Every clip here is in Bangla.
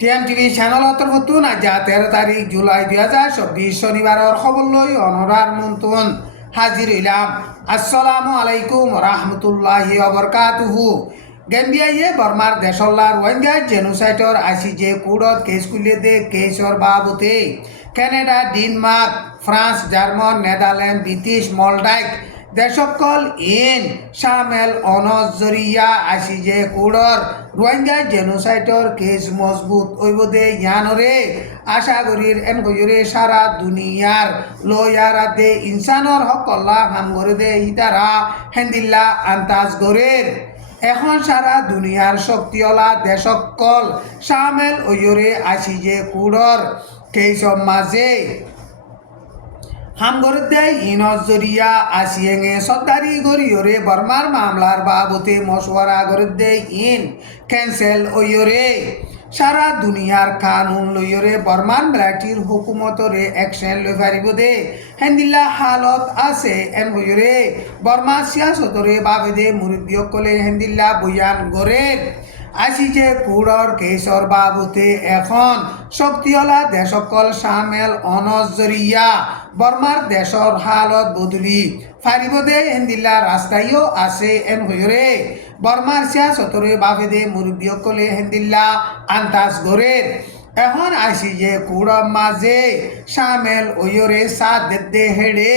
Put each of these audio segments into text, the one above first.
টিএমটিভি চ্যানেলত নতুন আজ 13 জুলাই 2024 শনিবারের খবর লই অনরার মন্তুন হাজির হইলাম। আসসালামু আলাইকুম রহমতুল্লাহি ওবরকাতুহু। গেম্বিয়াইয়ে বর্মার দেশল্লার রোহিঙ্গা জেনোসাইডর আইসিজে কুড়ত কেস খুলে দে কেসর বাবুতে Canada, Denmark, France, German, Netherland, British, মলডাইক দেশকল ইন সামেল অনজরিয়া আইসিজে কুড়র রোহিঙ্গা জেনোসাইডর কেস মজবুত ওইবদে ইয়ানরে আশা করির এন কইরে সারা দুনিয়ার লয়ারাতে ইনসানর হকল্লা হাম করে দে ইতারা হেন্দিল্লা আন্তাজ গরের এখন সারা দুনিয়ার শক্তিওয়ালা দেশকল সামেল ওইরে আইসিজে কুড়র কেসব মাঝে হামগরদে ইনজরিয়া আসিয়েঙে সরকারি গরিয়রে বর্মার মামলার বাবতে মশওয়ারা গরদে ইন ক্যান্সেল ওয়রে সারা দুনিয়ার কানুন লইয়রে বর্মান মিলিটারির হুকুমতরে অ্যাকশন লই পারিব দে হেন্দিল্লা হালত আছে এন হইরে বর্মা সিয়াসতরে বাবে দে মুরব্বিয়কলে হেন্দিল্লা বয়ান গরের আইসিজে কুড়র কেশর বাবুতে এখন শক্তিওয়ালা দেশকল সামেল অনজরিয়া বর্মার দেশর হালত বদলি ফারিবদে হেন্দিল্লা রাস্তায়ও আছে এন হইরে বর্মার সিয়াসতরে বাবে দে মুরব্বিয়কলে হেন্দিল্লা আন্তাজ গরের এখন আইসিজে কুড়র মাঝে সামেল ওয়রে সাথ দে হেড়ে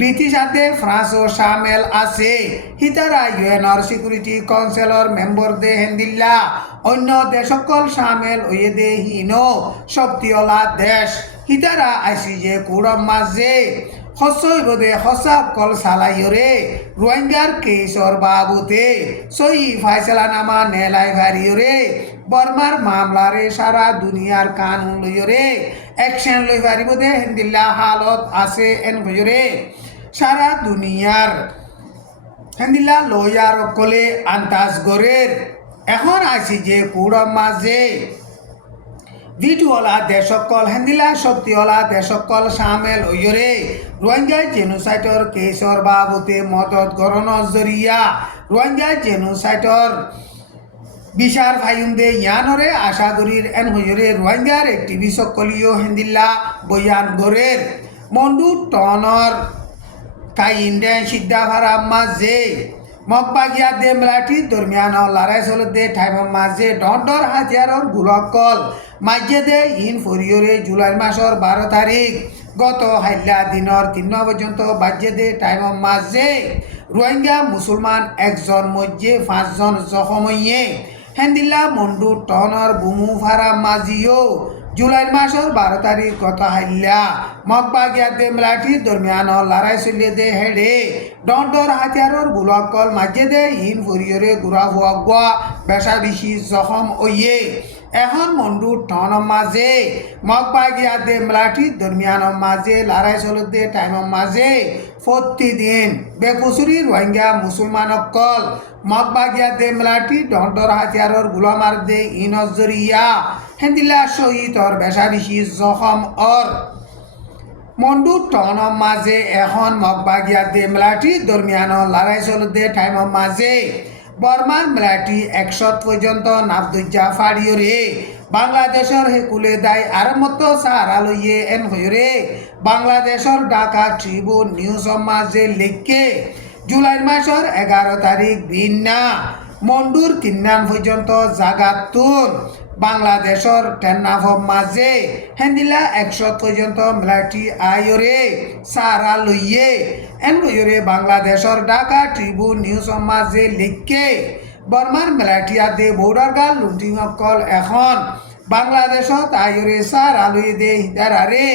ব্রিটিশ হাতে ফ্রান্সও সামেল আছে হিতারা ইউএনর সিকিউরিটি কাউন্সিলর মেম্বার দে হেন্দিল্লা অন্য দেশকল সামেল ওয়ে দে হিনো শক্তিওয়ালা দেশ হিতারা আইসিজে কুড়ম মাঝে হসইবদে হসাব কল সালাইরে রোহিঙ্গার কেসর বাবুতে সই ফাইসলানামা নেলাই ভারিয়রে বর্মার মামলারে সারা দুনিয়ার কানুন লইরে অ্যাকশন লই পারিবদে হেন্দিল্লা হালত আছে এন ভয়রে সারা দুনিয়ার হেন্দিল্লা লয়ার কলে আন্তাজ গরের এখন আছি যে কুড়ম মাঝে ভিটওয়ালা দেশকল হেন্দিলা শক্তিওয়ালা দেশকল সামেল ওয়রে রোহিঙ্গা জেনোসাইডর কেসর বাবতে মদত গরণ জরিয়া রোহিঙ্গা জেনোসাইডর বিচার ফাইন্দে ইয়ানরে আশা করির এন হইরে রোহিঙ্গার একটিভিস্ট সকলিও হেন্দিল্লা বয়ান গরের মন্ডু টনর কাইন্ডে সিদ্ধাভারা মাঝে মগবাগিয়া দে মিলাটি দরমিয়ান লড়াই চলে দে ঠাইম মাঝে ডর হাতিয়ারর গুলকল মাঝে দে ইন ফরিয়রে জুলাই মাসর 12 তারিখ গত হাইলা দিনর 3 পর্যন্ত বাজে দে টাইম মাঝে রোহিঙ্গা মুসলমান একজন মধ্যে 5 জন জখম হইয়ে হেন্দিল্লা মন্ডু টনর বুমু ফারা মাঝিও জুলাই মাসের 12 তারিখ গত হাইলা মগবাগিয়াতে মিলাটি দরমিয়ান লড়াই চলিয়ে দে হেডে ডর হাতিয়ারর গুলকল মাঝে দে হিন ফরিয়রে গুড়া হুয়া বেশা বেশি জখম ওইয়ে এখন মন্ডু টন মাঝে মগবাগিয়াতে মিলাটি দরমিয়ান মাঝে লড়াই চলতে টাইম মাঝে প্রতিদিন বেকুসুরি রোহিঙ্গা মুসলমান অকল মগবাগিয়াতে মিলাটি ডর হাতিয়ারর গুলামার দে ইনজরিয়া হেন্দিল্লা শহীদর বেশা বেশি জখম অর মন্ডু টন মাঝে এখন মগবাগিয়াতে মিলাটি দরমিয়ান লড়াই চলতে টাইম মাঝে বর্মার মিলাটি 100 পর্যন্ত নাবদুজা ফাড়িয়রে বাংলাদেশের হেকুলে দায় আর মতো সারা লইয়ে এন হইরে বাংলাদেশের ঢাকা ট্রিবিউন নিউজ মাঝে লেখকে জুলাই মাসের 11 তারিখ ভিন্না মন্ডুর কিন্নান পর্যন্ত জাগাতুন বাংলাদেশের টেন্নাফ মাঝে হেন্দিলা 100 পর্যন্ত মিলাটি আয়রে সারা লইয়ে এন লইরে বাংলাদেশের ঢাকা ট্রিবিউন নিউজ মাঝে লিখকে বর্মার মিলাটিয়া দে বৌডার গাল লুটিং কল এখন বাংলাদেশত আয়রে সারা লইয়ে দে হিতারারে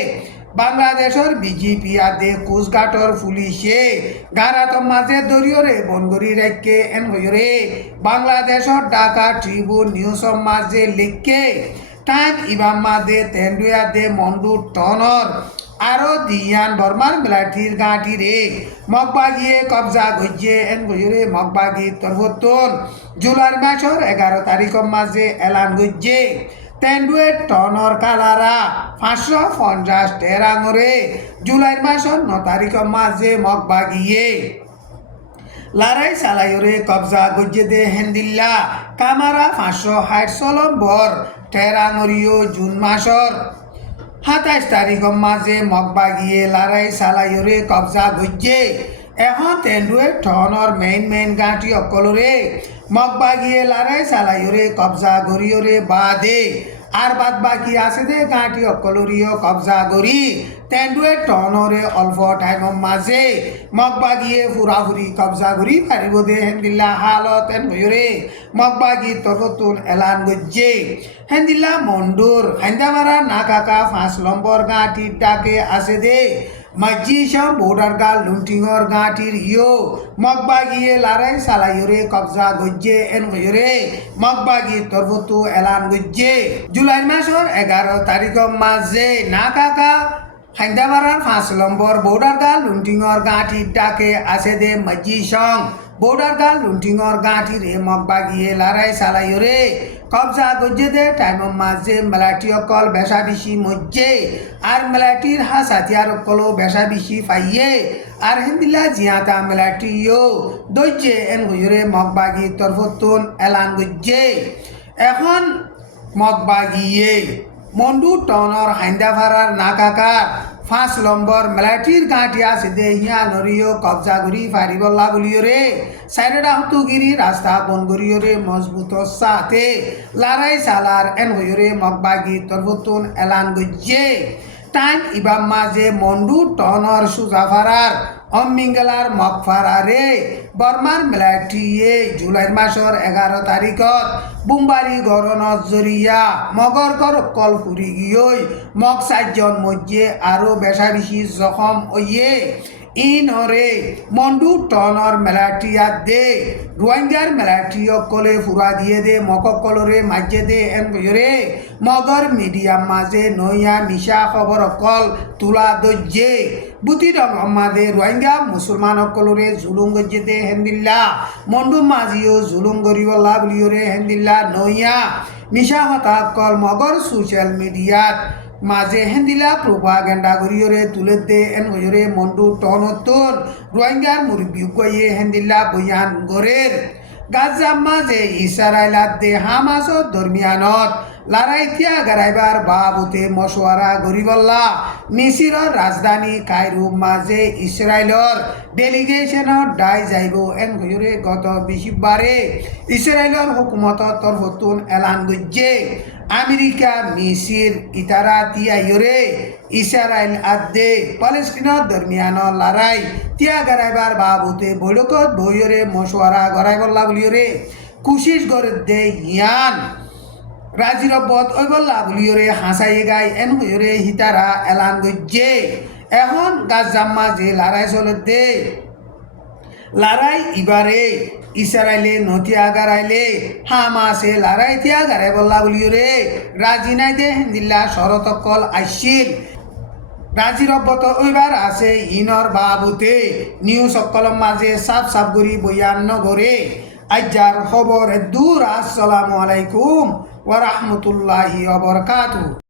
বাংলাদেশের বিজেপি আদে কোস্টগার্ডর পুলিশে গারাত মাঝে দরিয়রে বনগরি রাখকে এন হইরে বাংলাদেশের ঢাকা ট্রিবিউন নিউজ মাঝে লিখকে টাইম ইবাম মাদে তেন্ডুয়া দে মন্ডু টনর আরো দিয়ান বর্মার মিলাটির গাঁটি রে মগবাগিয়ে কবজা গজ্জে এন গজরে মগবাগি তরফতুন জুলাই মাসের 11 তারিখ মাঝে এলান গজ্জে তেন্ডুয়ে টনর কালারা 550 টেরাঙরে জুলাই মাসের 9 তারিখ মাঝে মগবাগিয়ে লড়াই চালাইরে কবজা গজ্জে দে হেন্দিল্লা কামারা 560 নম্বর টেরাঙরিও জুন মাসর 27 তারিখ মাঝে মগবাগিয়ে লড়াই চালাইরে কবজা গজ্জে এখন তেন্দুয়ে ঠনৰ মেইন গাঁঠি অকলরে মগবাগিয়ে লড়াই চালাইরে কবজা গরিয়রে বাদে আর বাদ বাকি আছে দে গাঁঠি অকলরিও কবজা গরি তেন্দুয়ে টনরে অল্প টাইমৰ মাঝে মগবাগিয়ে ফুরাফুরি কবজা গরি পারিব দে হেন্দিল্লা হালত এন হয়রে মগবাগি তরতুন এলান গজ্জে হেন্দিল্লা মন্ডুর হাইন্দামারা নাকাকা 5 নম্বর গাঁঠির ডাকে আছে দে মজ্জিশম বোর্ডার গাল লুন্টিংর গাঁঠির ইয়ো মগবাগিয়ে লড়াই চালাইরে কবজা গজ্জে এন হয়রে মগবাগি তরফতু এলান গজ্জে জুলাই মাসর 11 তারিখৰ মাঝে নাকাকা হাইন্দামারার 5 নম্বর বোর্ডার গাল লুন্টিংর গাঁঠির ডাকে আছে দে মজ্জিশম বোর্ডার গাল লুন্টিংর গাঁঠির মগবাগিয়ে লড়াই চালাইরে কবজা গজ্জে দে টাইমৰ মাঝে মেলাটি অকল বেশা বেশি মজ্জে আর মেলাটির হাস হাতিয়ার অকলও বেশা বেশি ফাইয়ে আর হেন্দিল্লা জিয়াতা মেলাটিও দৈজে এন হইরে মগবাগি তরফতুন এলান গজ্জে এখন মগবাগিয়ে মন্ডু টনর হাইন্দাফারার নাকাকার 5 নম্বর মেলাটির গাঁঠি আছে দে হিয়া নরিও কবজা গরি ফারিবল্লা বলিওরে সাইডা হতুগিরি রাস্তা বন গরিওরে মজবুত সাথে লড়াই সালার এন হইরে মগবাগি তরফতুন এলান গজ্জে টাইম ইবাম মাঝে মন্ডু টনর সুজাফারার অমিঙ্গলার মগফারারে বর্মার মেলাটিয়ে জুলাই মাসর 11 তারিখত বুমবারি গরনত জরিয়া মগর গর কল ফুরি গিয়ে মগ 4 জন মধ্যে আরো বেশা বেশি জখম ওয়ে ইনরে মন্ডু টনর মেলাটিয়াত দে রোহিঙ্গার মেলাটিও কলে ফুরা দিয়ে দে মককলরে মাঝে দে এন বয়রে মগর মিডিয়াম মাঝে নইয়া মিশা খবর কল তুলা দজ্জে বুতি রং আমাদে রোহিঙ্গা মুসলমান কলরে জুলুম গজ্জে দে হেন্দিল্লা মন্ডু মাঝিও জুলুম গরিবল্লা বলিওরে হেন্দিল্লা নইয়া মিশা হতা কল মগর সোশ্যাল মিডিয়াত মাঝে হেন্দিলা প্রোপাগেন্ডা গরিয়রে তুলে দে এন হইরে মন্ডু টনতুন রোহিঙ্গার মুরব্বী কইয়ে হেন্দিলা বয়ান গরের গাজা মাঝে ইসরায়েলাত দে হামাসর দরমিয়ানত লড়াই তিয়া গারাইবার বাবুতে মশওয়ারা গরিবল্লা মিসিরর রাজধানী কায়রো মাঝে ইসরায়েলর ডেলিগেশনত ডাই যাইব এন হইরে গত বৃহস্পতিবারে ইসরায়েলর হুকুমতর তরফতুন এলান গজ্জে আমেরিকা মিসির ইতারা তিয়াইরে ইসরায়েল আদে প্যালেস্টিনের দরমিয়ান লড়াই তিয়া গারাইবার বাবুতে বৈঠকত বইরে মশওয়ারা গড়াইবল্লা বলিওরে কুশিস গড়ে দে ইয়ান রাজিরবত ওইবল্লা বলিওরে হাসাই গাই এন হইরে হিতারা এলান গজ্জে এখন গাজাম্মা যে লড়াই চলে দে লড়াই ইবারে ইসরায়েলে নতিয়া গারাইলে হামাসে লড়াই তিয়া গারাই বল্লা বলিওরে রাজি নাই দে হেন্দিল্লা শরতকল আইসিল রাজিরবত ওইবার আছে ইনর বাবুতে নিউজ সকলম মাঝে সাফ সাফ করি বয়ান নগরে আজ্জার খবর দূর। আসসালামু আলাইকুম ওয়া রাহমাতুল্লাহি ওয়া বারাকাতুহু।